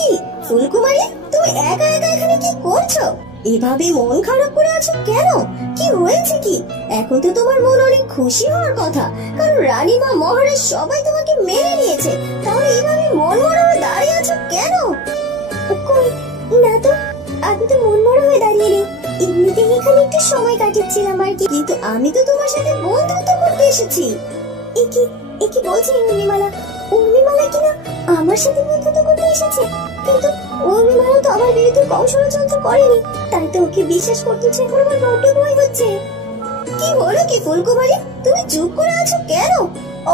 কি ফুলকুমারী, তুমি একা একা এখানে কি করছো? এভাবে মন খারাপ করে আছো কেন? কি হয়েছে কি? এখন তো তোমার মন অনেক খুশি হওয়ার কথা, কারণ রানী বা মহারাজ সবাই তোমাকে মেনে নিয়েছে। তাহলে এভাবে মন মরা হয়ে দাঁড়িয়ে আছো কেন? কই না তো, আমি তো মন মরা হয়ে দাঁড়িয়ে নেই, এমনিতেই এখানে একটু সময় কাটাচ্ছিলাম আর কি। কিন্তু আমি তো তোমার সাথে বন্ধুত্ব করতে এসেছি। এ কি বলছি উর্মিমালা? উর্মিমালা কিনা আমার সাথে বন্ধুত্ব করতে এসেছে? কিন্তু উর্মিমালা তো আমার বিরুদ্ধে কম ষড়যন্ত্র করেনি, তাই তো ওকে বিশ্বাস করতে ইচ্ছে করে আমার বড্ড ভয় হচ্ছে। কি হলো কি ফুলকুমারী, তুমি চুপ করে আছো কেন?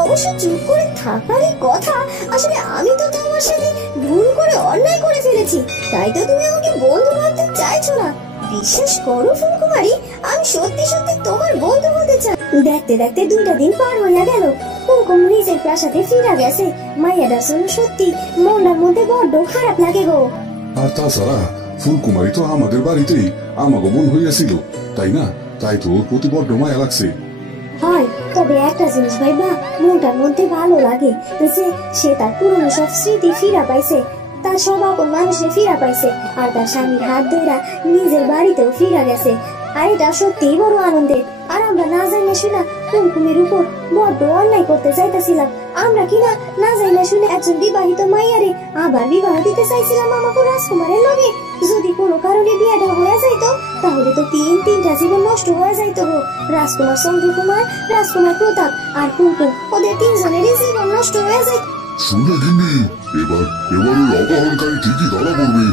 অবশ্য চুপ করে থাকারই কথা। আসলে আমি তো তোমার সাথে ভুল করে অন্যায় করে ফেলেছি, তাই তো তুমি আমাকে বন্ধু ভাবতে চাইছো না। বিশ্বাস করো ফুলকুমারী, আমি সত্যি সত্যি তোমার বন্ধু হতে চাই। দেখতে দেখতে 2টা দিন পার হইয়া গেল। কুমকুম নিজের প্রাসাদে ফিরা গেছে। মাইয়াটার জন্য সত্যি মনটার মধ্যে বড্ড খারাপ লাগে গো। আর তাছাড়া ফুলকুমারী তো আমাদের বাড়িতেই আমাকে বোন হইয়াছিল, তাই না? তাই তো ওর প্রতি বড্ড মায়া লাগছে। হয়, তবে একটা জিনিস ভাইবা মনটার মধ্যে ভালো লাগে যে সে তার পুরনো সব স্মৃতি ফিরা পাইছে, তার সব আপন মানুষে ফিরা পাইছে, আর তার স্বামীর হাত ধরে নিজের বাড়িতেও ফিরা গেছে। আর এটা সত্যিই বড় আনন্দের। আর আমরা না জানি শুনা কুমকুমের উপর বড্ড অন্যায় করতে চাইতেছিলাম। আমরা কিনা না জানি শুনে একজন বিবাহিত মাইয়ারে আবার বিবাহ দিতে চাইছিলাম আমাকে রাজকুমারের লগে। যদি কোনো কারণে বিয়েটা হয়ে যাইতো তাহলে তো তিনটা জীবন নষ্ট হয়ে যাইতো গো। রাজকুমার চন্দ্রকুমার, রাজকুমার প্রতাপ আর কুমকুম, ওদের 3 জনেরই জীবন নষ্ট হয়ে যায়। শুনে গিন্নি, এবার অপহরণকারী ঠিকই ধরা পড়বে।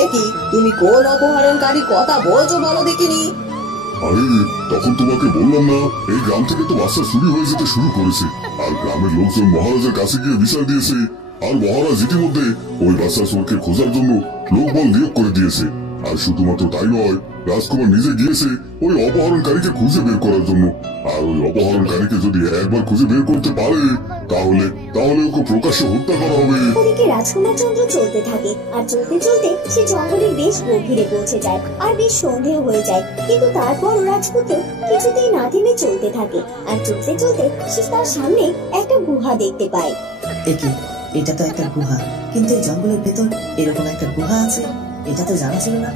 এ কি, তুমি কোন অপহরণকারী কথা বলছো বলো দেখিনি? আরে তখন তোমাকে বললাম না, এই গ্রাম থেকে তো বাচ্চা চুরি হয়ে যেতে শুরু করেছে, আর গ্রামের লোকজন মহারাজের কাছে গিয়ে বিচার দিয়েছে, আর মহারাজ ইতিমধ্যে ওই বাচ্চা চোরকে খোঁজার জন্য লোকবল নিয়োগ করে দিয়েছে। আর শুধুমাত্র তাই নয়, রাজকুমার নিজে গিয়েছে ওই অপহরণকারীকে খুঁজে বের করার জন্য। আর ওই অপহরণকারীকে যদি একবার খুঁজে বের করতে পারে তাহলে ওকে প্রকাশ্যে হত্যা করা হবে। ওদিকে রাজকুমার চন্দ্র চলতে থাকে, আর চলতে চলতে সে জঙ্গলের বেশ গভীরে পৌঁছে যায়, আর বেশ সন্দেহ হয়ে যায়। কিন্তু তারপর রাজপুত্র কিছুতেই না থেমে চলতে থাকে, আর চলতে চলতে সে তার সামনে একটা গুহা দেখতে পায়। একই, এটা তো একটা গুহা, কিন্তু এই জঙ্গলের ভেতর এরকম একটা গুহা আছে এটা তো জানা ছিল না।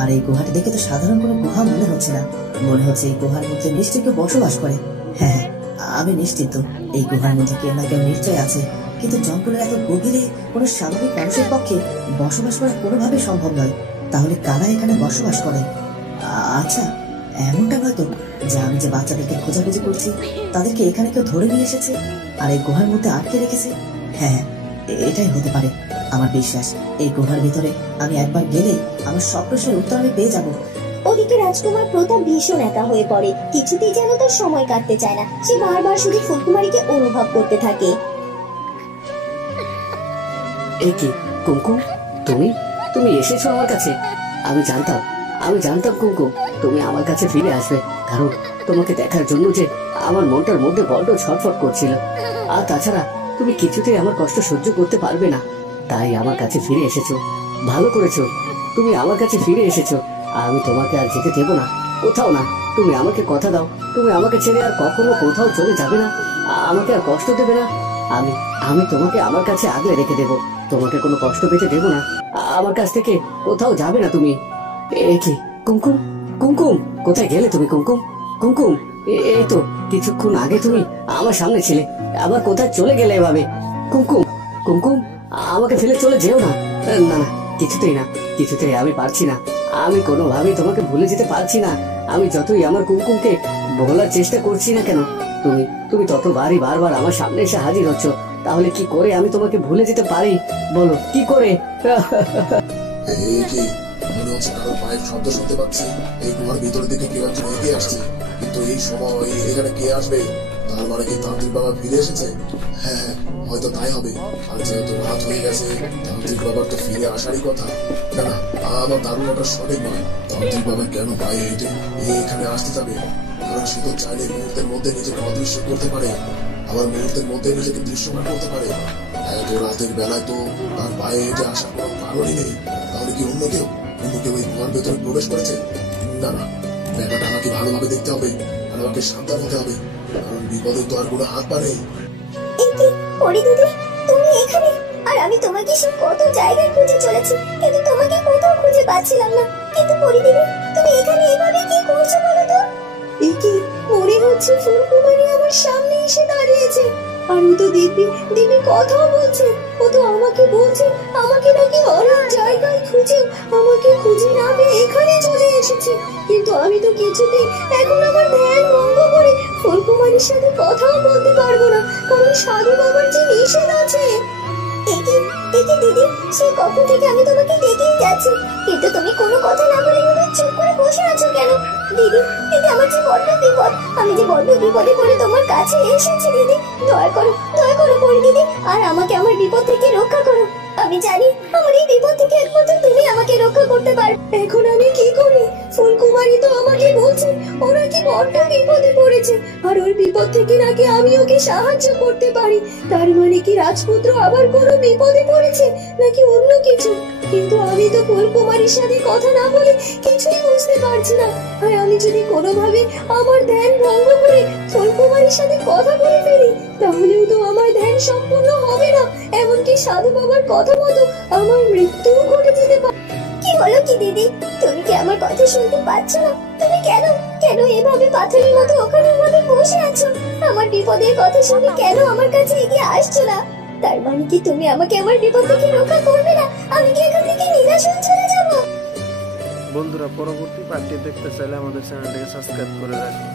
আর এই গুহাটি দেখে তো সাধারণ কোনো গুহা মনে হচ্ছে না, মনে হচ্ছে এই গুহার মধ্যে নিশ্চয়ই কেউ বসবাস করে। হ্যাঁ হ্যাঁ, আমি নিশ্চিত এই গুহার মধ্যে কেউ না কেউ নিশ্চয় আছে। কিন্তু জঙ্গলের এত গভীরে কোনো স্বাভাবিক মানুষের পক্ষে বসবাস করা কোনোভাবে সম্ভব নয়। তাহলে কারা এখানে বসবাস করে? আচ্ছা, এমনটা নয়তো যে আমি যে বাচ্চাদেরকে খোঁজাখুঁজি করছি তাদেরকে এখানে কেউ ধরে নিয়ে এসেছে আর এই গুহার মধ্যে আটকে রেখেছে? হ্যাঁ, এটাই হতে পারে। আমার বিশ্বাস এই গুহার ভিতরে আমি একবার গেলে আমার সব প্রশ্নের উত্তর আমি পেয়ে যাব। ওদিকে রাজকুমার প্রতাপ ভীষণ একা হয়ে পড়ে, কিছুতেই যেন তার সময় কাটতে চায় না। সে বারবার শুধু ফুলকুমারীকে অনুভব করতে থাকে। এই কি কুমকুম, তুমি এসেছো আমার কাছে? আমি জানতাম কুমকুম তুমি আমার কাছে ফিরে আসবে, কারণ তোমাকে দেখার জন্য যে আমার মনটার মধ্যে বড্ড ছটফট করছিল। আর তাছাড়া তুমি কিছুতেই আমার কষ্ট সহ্য করতে পারবে না, তাই আমার কাছে ফিরে এসেছো। ভালো করেছো, তুমি আমার কাছে ফিরে এসেছো। আমি তোমাকে আর যেতে দেবো না, কোথাও না। তুমি আমাকে কথা দাও, তুমি আমাকে ছেড়ে আর কখনো কোথাও চলে যাবে না, আমাকে আর কষ্ট দেবে না। আমি তোমাকে আমার কাছে আগলে রেখে দেবো, তোমাকে কোনো কষ্ট পেতে দেবো না। আমার কাছ থেকে কোথাও যাবে না তুমি। এ কি কুমকুম, কুমকুম কোথায় গেলে তুমি? কুমকুম, এই তো কিছুক্ষণ আগে তুমি আমার সামনে ছিলে, আবার কোথায় চলে গেলে এভাবে? কুমকুম, আমাকে ফেলে চলে যেও না। না না, কিছুতেই আমি পারছি না। আমি কোনোভাবেই তোমাকে ভুলে যেতে পারছি না। আমি যতই আমার কুমকুমকে ভোলার চেষ্টা করছি না কেন, তুমি ততবারই বারবার আমার সামনে এসে হাজির হচ্ছ। তাহলে কি করে আমি তোমাকে ভুলে যেতে পারি বলো, কি করে? মনে হচ্ছে কারো পায়ের শব্দ শুনতে পাচ্ছি। এই গুহার ভিতর দিকে কেউ একজন এগিয়ে আসছে, কিন্তু এই সময় এখানে কে আসবে? তার মানে কি তান্ত্রিক বাবা ফিরে এসেছে? হ্যাঁ, হয়তো তাই হবে। আর যেহেতু রাত হয়ে গেছে, তান্ত্রিক বাবার তো ফিরে আসারই কথা। না না, আমার ধারণাটা সঠিক নয়। তান্ত্রিক বাবা কেন পায়ে হেঁটে এখানে আসতে যাবে? কারণ সে তো চাইলে মুহূর্তের মধ্যে নিজেকে অদৃশ্য করতে পারে, আবার মুহূর্তের মধ্যে নিজেকে দৃশ্যমান করতে পারে। এত রাতের বেলায় তো তার পায়ে হেঁটে আসার কোনো কারণই নেই। তাহলে কি অন্য কেউ এই গুহার ভেতরে প্রবেশ করেছে? না না, ব্যাপারটা আমাকে ভালোভাবে দেখতে হবে, আর আমাকে সাবধান হতে হবে, কারণ বিপদের তো আর কোনো হাত পা নেই। দিদি, তুমি এখানে? আর আমি তোমার তোমাকে সে কত জায়গায় খুঁজে চলেছি, কিন্তু তোমাকে কোথাও খুঁজে পাচ্ছিলাম না। কিন্তু পরিদিদি, তুমি এখানে এভাবে কি করছো বলো তো? এই কি মনে হচ্ছে ফুলকুমারী আমার সামনে এসে দাঁড়িয়েছে, আর ও তো দিব্যি দিব্যি কথাও বলছে। ও তো আমাকে বলছে আমাকে নাকি অনেক জায়গায় খুঁজে আমাকে খুঁজে না পেয়ে এখানে চলে এসেছে। কিন্তু আমি তো কিছুতেই এখন আমার ধ্যান ভঙ্গ করে ফুলকুমারীর সাথে কথাও বলতে পারবো না, কারণ সাধু বাবার যে নিষেধ আছে। একি একি দিদি, সে কখন থেকে আমি তোমাকে ডেকেই যাচ্ছি, কিন্তু তুমি কোনো কথা না বলে এভাবে চুপ করে বসে আছো কেন? দিদি দিদি, আমার যে বড্ড বিপদ, আমি যে বড্ড বিপদে পড়ে তোমার কাছে এসেছি দিদি। দয়া করো পরিদিদি, আর আমাকে আমার বিপদ থেকে রক্ষা করো। আমি জানি আমার এই বিপদ থেকে একমাত্র তুমি আমাকে রক্ষা করতে পারো। এখন আমি কি করি? ফুলকুমারী তো আমাকে বলছে ও নাকি বড্ড বিপদে পড়েছে, আর ওর বিপদ থেকে নাকি আমি ওকে সাহায্য করতে পারি। তার মানে কি রাজপুত্র আবার কোনো বিপদে পড়েছে নাকি অন্য কিছু? কিন্তু আমি তো ফুলকুমারীর সাথে কথা না বলে কিছুই বুঝতে পারছি না। আর আমি যদি কোনোভাবে আমার ধ্যান ভঙ্গ করে ফুলকুমারীর সাথে কথা বলে ফেলি, তাহলেও তো আমার ধ্যান সম্পূর্ণ হবে না, এমনকি সাধু বাবার কথা মতো আমার মৃত্যুও ঘটে যেতে পারে। কি হলো কি দিদি, তুমি কি আমার কথা শুনতে পাচ্ছ না? তুমি কেন কেন এভাবে পাথরের মতো ওখানে ভাবে বসে আছো? আমার বিপদের কথা শুনে কেন আমার কাছে এগিয়ে আসছো না? তার মানে কি তুমি আমাকে আমার বিপদ থেকে রক্ষা করবে না? আমি কি এখান থেকে নিরাশ হয়ে চলে যাবো? বন্ধুরা, পরবর্তী পার্টি দেখতে চাইলে আমাদের চ্যানেলটিকে সাবস্ক্রাইব করে রাখুন।